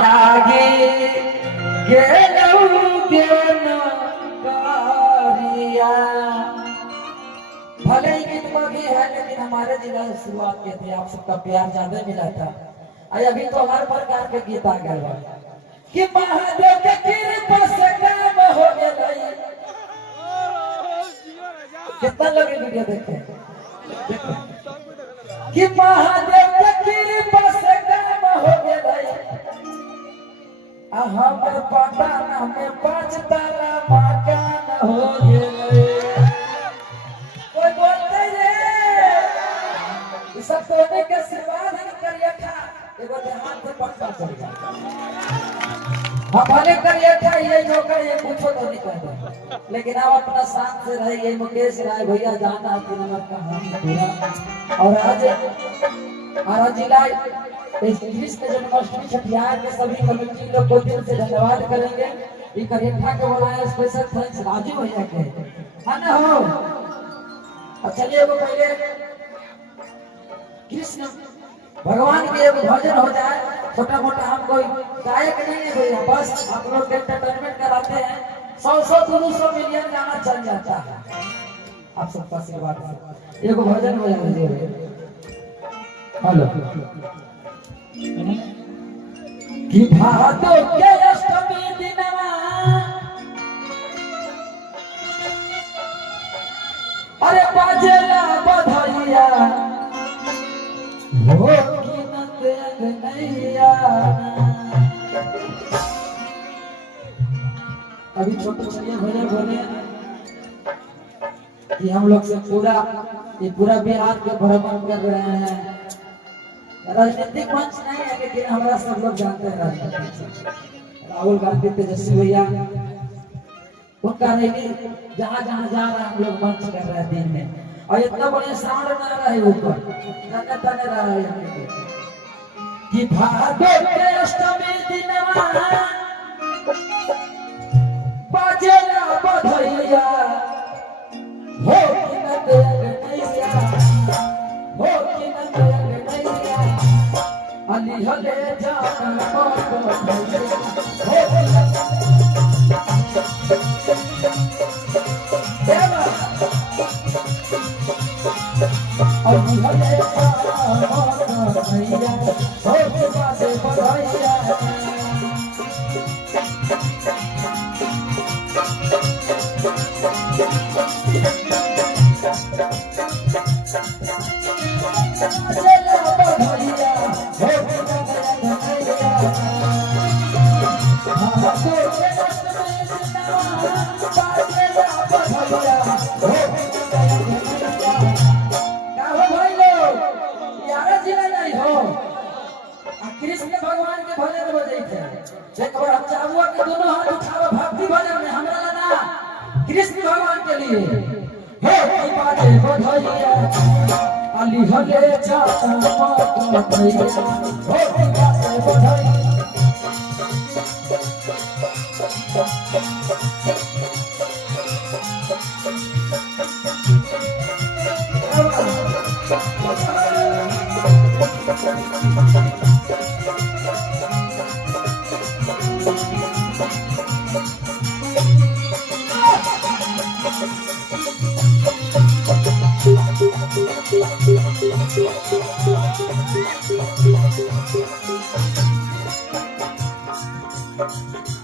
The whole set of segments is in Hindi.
आगे भले ही गीत बाकी है लेकिन हमारे जिला से शुरुआत किए थे, आप सबका प्यार ज्यादा मिला था। अभी तो हर प्रकार के गीत आ गए कि महादेव के कृपा से काम हो गया। कितना लगे वीडियो देखे कि महादेव के कृपा से काम हो गया। हमर पटना में 5 ताला मकान हो गए। कोई बोलते रे सब सोने के आशीर्वाद है करिया था एगो ध्यान से पक्का चल गया। हम भले करिया था ये जो करे पूछो तो नहीं कहते, लेकिन आप अपना शांत से रहिए। मुकेश राय भैया जाना है नंबर का हम पूरा। और आज जिला कृष्ण जन्माष्टमी छठियार के सभी कमेटी लोग को दिल से धन्यवाद करेंगे। ये करेठा के बोला स्पेशल थैंक्स राजू भैया के है ना हो। अब चलिए वो पहले कृष्ण भगवान के एक भजन हो जाए। छोटा मोटा हम कोई गायक नहीं है भैया, बस आप लोग के एंटरटेनमेंट कराते हैं। 100-200 मिलियन गाना चल जाता है। आप सबका आशीर्वाद से एक भजन हो जाए। हेलो कि भादो के अष्टमी दिनवा अरे बाजेला बधैया हो कि नैया। अभी छोटे छोटे भजन बोले कि हम लोग से पूरा बिहार के भ्रमण कर रहे हैं। राजनीतिक मंच नहीं है लेकिन हमारा सब लोग जानते हैं राजनीतिक। राहुल गांधी तेजस्वी भैया उनका रैली जहाँ जहाँ जा रहा है हम लोग मंच कर रहे हैं दिन में। और इतना बढ़िया साउंड ना रहा है ऊपर तने तने रहा है कि भादो के अष्टमी दिनवा बाजेला बधैया हो कि नैया हो कि नैया अली हले जाना अली हले कृष्ण भगवान के भजन बजे थे। एक बार हम चाहुआ के दोनों हाथ उठाओ भक्ति भजन में हमरा ना कृष्ण भगवान के लिए हे की बाजे बधैया अली हले जाता माता भैया हो की बाजे बधैया।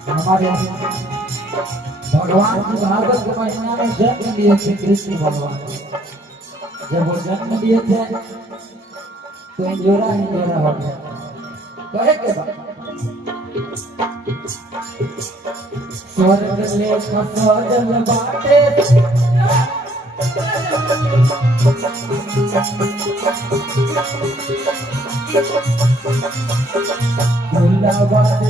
हमारे भगवान जी भादव के महीना में जन्म लिए थे कृष्ण भगवान। जब वो जन्म लिए थे तो इंजोरा हो गया। कहे के बाद स्वर्ग में सजल बाटे फुलवार